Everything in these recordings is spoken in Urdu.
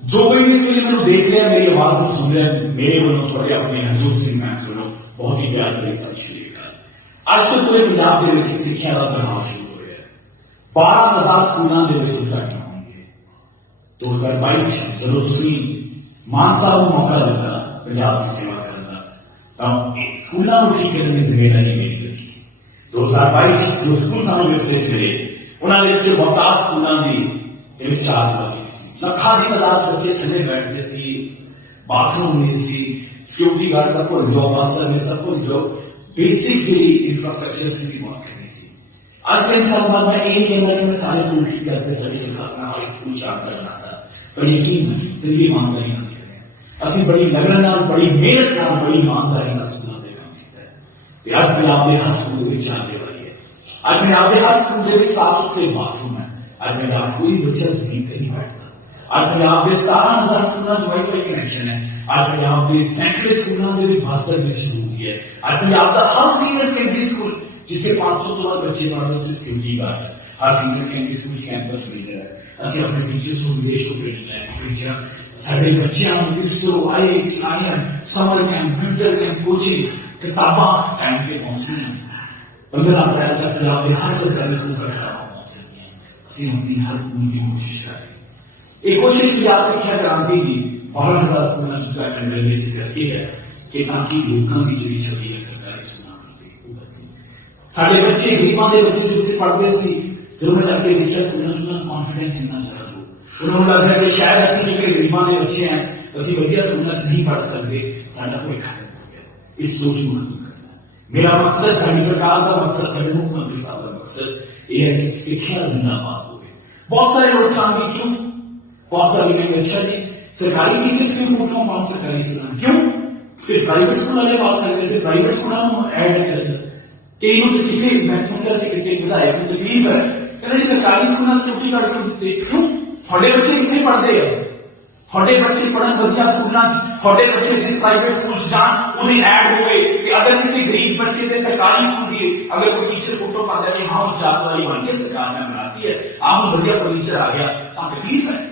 جو کوئی بھی فلم کو دیکھ لیا میری آواز کو سن لیا ہیں میرے بندوں تھوڑے اپنے حضور سنگھ میں سنو بہت ہی پیار بڑی سب لے کر آج سے پورے پنجاب کے ویسے سکھیا کا پرناؤ شروع ہو گیا بارہ ہزار اسکولوں کے ویسے گھٹ ہوں گے۔ دو ہزار بائیس جدو تھی مانسا کو موقع دیتا پنجاب کی سیوا کرنا تو اسکولوں کو ٹھیک کرنے کی ذمہ داری میری لگی دو ہزار بائیس جو سکول سانوں ویسے چلے، انہوں نے بہت اسکولوں کی چارج لکھا دی ادا کرتے تھنے بیٹھتے سی، باتھ روم میں سی سیکیورٹی گارڈ تک کو جو ماسٹر نے سب کو جو بیسکلی انفراسٹرکچر سے بھی بات کرنی سی۔ آج کے انسان میں ایک ہی اندر میں سارے سکول کی کرتے ساری سکھانا اور اسکول شام کرنا تھا پر یقین دلی معاملہ یہاں اسی بڑی لگن نال بڑی محنت نال بڑی ایمانداری نال سکول دے کام کیتا ہے تے اج میں اپنے ہر سکول وچ چاہنے والی ہے۔ آج میں آپ نے ہاں سکول دے بھی ساتھ سے باتھ روم ہے۔ آج میں آپ کوئی بچہ زمین تے نہیں بیٹھتا ਅੱਜ ਪੰਜਾਬ ਦੇ 17000 ਸਕੂਲਾਂ ਚ ਵਾਈਫਾਈ ਕਨੈਕਸ਼ਨ ਹੈ ਅੱਜ ਪੰਜਾਬ ਦੇ ਸੈਂਕੜੇ ਸਕੂਲਾਂ ਦੇ ਵੀ ਬਾਸਰ ਵੀ ਸ਼ੁਰੂ ਹੋਈ ਹੈ ਅੱਜ ਪੰਜਾਬ ਦਾ ਹਰ ਸੀਨੀਅਰ ਸੈਕੰਡਰੀ ਸਕੂਲ ਜਿੱਥੇ 500 ਤੋਂ ਵੱਧ ਬੱਚੇ ਪੜ੍ਹਦੇ ਉਸ ਸਕਿੰਡਰੀ ਦਾ ਹੈ ਹਰ ਸੀਨੀਅਰ ਸੈਕੰਡਰੀ ਸਕੂਲ ਕੈਂਪਸ ਵੀ ਹੈ ਅਸੀਂ ਆਪਣੇ ਟੀਚਰਸ ਨੂੰ ਵਿਦੇਸ਼ ਤੋਂ ਭੇਜ ਰਹੇ ਹਾਂ ਟੀਚਰ ਸਾਡੇ ਬੱਚਿਆਂ ਨੂੰ ਇਸ ਤੋਂ ਆਏ ਆਏ summer camp winter camp coaching ਕਿਤਾਬਾਂ ਟਾਈਮ ਕੇ ਪਹੁੰਚੀ ਨਹੀਂ ਪੰਦਰ ਅਪ੍ਰੈਲ ਤੱਕ ਪੰਜਾਬ ਦੇ ਹਰ ਸਰਕਾਰੀ ਸਕੂਲ ਕਰਦਾ ਸੀ ਹੁੰਦੀ ਹਰ ਕੋਈ ਦੀ ਕੋਸ਼ਿਸ਼ ਹੈ ایک کوشش کی آپ شکشا کرانتی کی بہت ہزار سولہ شکا میں سے کرتی ہے کہ تاکہ لوگوں کی جڑی چھوٹی ہے سرکاری سارے بچے غریباں دے بچے جو پڑھتے سی جب انہوں نے کے دیکھا سولہ شکا کانفیڈنس اتنا زیادہ ہو۔ انہوں نے لگا کہ شاید اسی جڑے غریباں دے بچے ہیں، اسی ودیا سولہ چ نہیں پڑھ سکتے سارا کوئی کھانا ہو گیا۔ اس سوچ میں میرا مقصد ساری سرکار کا مقصد مکھ منتری صاحب کا مقصد یہ ہے کہ زندہ باد بہت سارے لوگ چاہتے کیوں؟ Posso alimentar سرکاری کیسز میں کوٹ ہوں پانچ سرکاری اسکول کیوں؟ پھر پرائیویٹ اسکول والے بات سکتے تھے پرائیویٹ اسکول ہم ایڈ کر کہ انہوں نے کسی میں سنتا سے کسی بدھائے کو تکلیف ہے کہ یہ جی سرکاری اسکول چھٹی کر کے دیتے کیوں؟ تھوڑے بچے کتنے پڑھتے ہیں؟ تھوڑے بچے پڑھن بدیا اسکول تھوڑے بچے جس پرائیویٹ اسکول جان، انہیں ایڈ ہوئے کہ اگر کسی غریب بچے نے سرکاری اسکول دیے اگر کوئی ٹیچر فوٹو پاتا کہ ہاں جات والی بن گیا سرکار نے بناتی ہے۔ آپ بدیا فرنیچر آ گیا۔ ہاں تکلیف ہے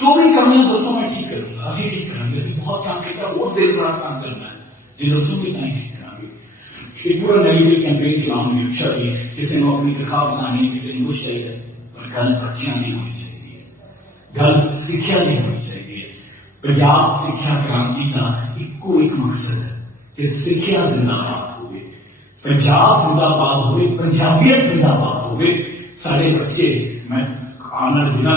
جو بھی کمی ہے دوستوں میں ٹھیک کروں گا۔ ابھی ٹھیک کروں گا لیکن بہت کام کرتا ہوں اس دیر بڑا کام کرنا ہے۔ جو دوستوں کے ٹائم ٹھیک کرا گے۔ ایک پورا نیگیٹو کیمپین چلاؤں گے چلیے کسی نے اپنی خواب بنانی ہے کسی نے کچھ چاہیے پر گل اچھیاں نہیں ہونی چاہیے۔ گل سکھیا نہیں ہونی چاہیے۔ پنجاب سکھیا کرانتی کا ایک ایک مقصد ہے کہ سکھیا زندہ باد ہوئے۔ پنجاب زندہ باد ہوئے، پنجابیت زندہ باد ہوئے۔ سارے بچے، میں آنے دینا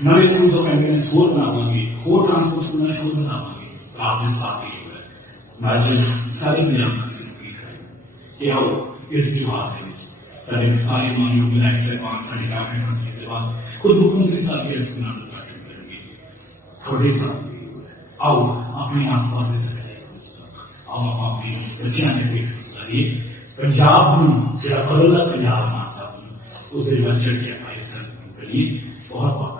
نئے فورس آف ایمبولینس اور بنا گے اور ٹرانسپورٹ کو نئے فور بنا گے آپ نے ساتھ ہی ہوئے ہے۔ مارجن ساری میرا نصیب کی کریں یہ ہو، اس کی بات ہے۔ سارے سارے مانیوں کے لائف سے پانچ، ساڑھے لاکھ ہے ہر سے بات۔ خود بکھوں کے ساتھ کے اس کی نام کریں گے چھوٹے ہوئے آو اپنے آس پاس سے پہلے سمجھنا آو آپ اپنے بچیاں نے دیکھ سکتے پنجاب ہوں جڑا برولا پنجاب مانسا ہوں اس بچہ کیا پاکستان کے بہت بہت